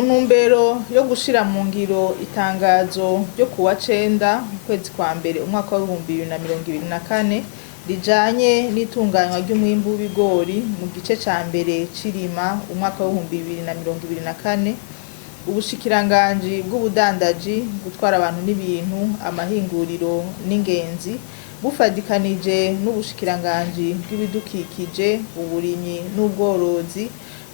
mu ntumbero yo gushira mu ngiro itangazo ryo kuwa 9 ukwezi kwa mbere umwaka wa 2024 rijanye n'itunganywa ry'umwimbu w'ibigori mu gice ca mbere cirima umwaka wa 2024, ubushikiranganji bw'ubudandaji gutwara abantu n'ibintu, amahinguriro n'ingenzi bufadikanije n'ubushikiranganji bw'ibidukikije, uburimyi n'ubworozi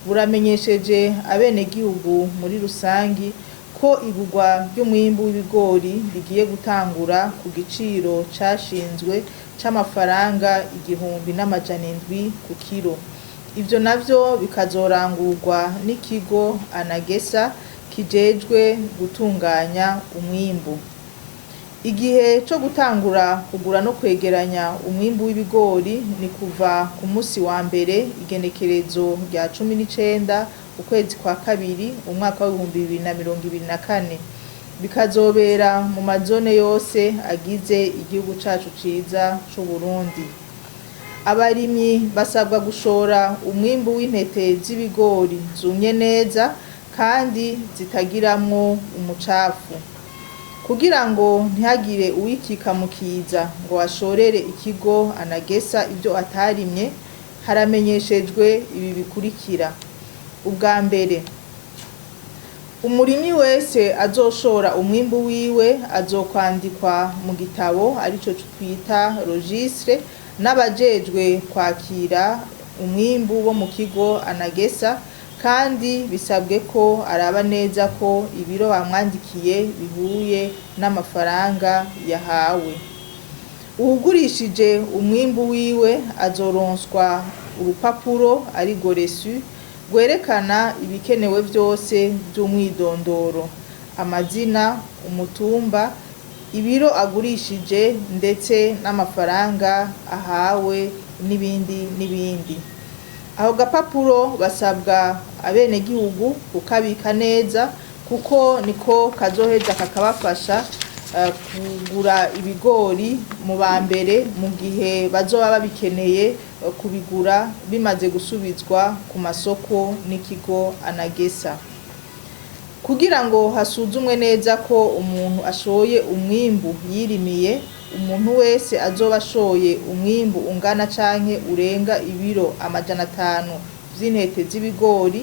buramenyesheje abenegihugu muri rusangi ko igurwa ry'umwimbu w'ibigori rigiye gutangura ku giciro cashinzwe c'amafaranga 1,700 ku kiro. Ivyo navyo bikazorangurwa n'ikigo Anagesa kijejwe gutunganya umwimbu. Igihe co gutangura kugura no kwegeranya umwimbu w'ibigori ni kuva ku musi wa mbere igenekerezo rya 19 ukwezi kwa kabiri umwaka wa 2024, bikazobera mu mazone yose agize igihugu cacu ciza c'u Burundi. Abarimyi basabwa gushora umwimbu w'intete z'ibigori zumye neza kandi zitagiramwo umucafu, kugira ngo ntihagire uwikika mu kiza ngo ashorere ikigo Anagesa ivyo atarimye. Haramenyeshejwe ibi bikurikira: ubwa mbere, umurimyi wese azoshora umwimbu wiwe azokwandikwa mu gitabo arico twita registre n'abajejwe kwakira umwimbu wo mu kigo Anagesa, kandi bisabwe ko araba neza ko ibiro bamwandikiye bihuye n'amafaranga yahawe. Uwugurishije umwimbu wiwe azoronswa urupapuro arigo reçu rwerekana ibikenewe vyose vy'umwidondoro: amazina, umutumba, ibiro agurishije ndetse n'amafaranga ahawe n'ibindi. Aho gapapuro basabwa abenegihugu kukabika neza, kuko niko kazoheza kakabafasha kugura ibigori mu ba mbere mu gihe bazoba babikeneye kubigura bimaze gusubizwa ku masoko n'ikigo Anagesa. Kugira ngo hasuzumwe neza ko umuntu ashoye umwimbu yirimiye, umuntu wese azoba ashoye umwimbu ungana canke urenga ibiro 500 vy'intete z'ibigori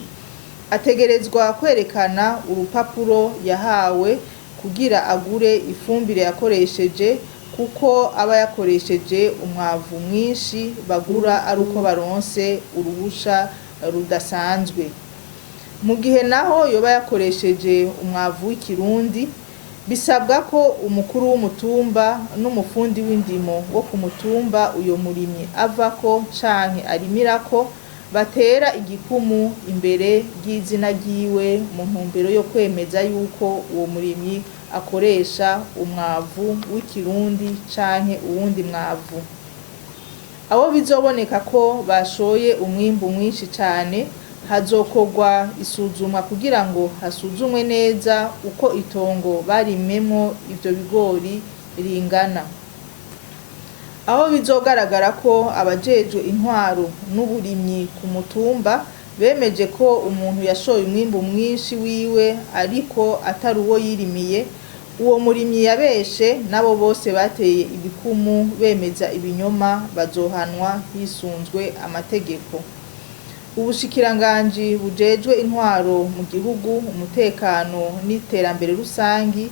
ategerezwa kwerekana urupapuro yahawe kugira agure ifumbire yakoresheje, kuko aba yakoresheje umwavu mwinshi bagura ari uko baronse uruhusha rudasanzwe. Mu gihe naho yoba yakoresheje umwavu w'ikirundi, bisabwa ko umukuru w'umutumba n'umufundi w'indimo wo ku mutumba uyo murimyi avako canke arimirako batera igikumu imbere y'izina ryiwe mu ntumbero yo kwemeza yuko uwo murimyi akoresha umwavu w'ikirundi canke uwundi mwavu. Abo bizoboneka ko bashoye umwimbu mwinshi cane, hazokorwa isuzumwa kugira ngo hasuzumwe neza uko itongo barimemwo ivyo bigori ringana. Aho bizogaragara ko abajejwe intwaro n'uburimyi ku mutumba bemeje ko umuntu yashoye umwimbu mwinshi wiwe ariko atari uwo yirimiye, uwo murimyi yabeshe nabo bose bateye ibikumu bemeza ibinyoma bazohanwa hisunzwe amategeko. Ubushikiranganji bujejwe intwaro mu gihugu, umutekano n'iterambere rusangi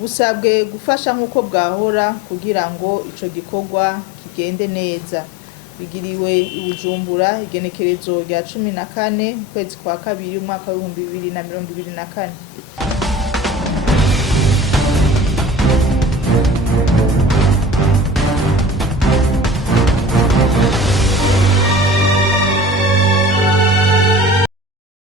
busabwe gufasha nk'uko bwahora kugira ngo ico gikorwa kigende neza. Bigiriwe i Bujumbura igenekerezo rya 14 ukwezi kwa kabiri umwaka wa 2024.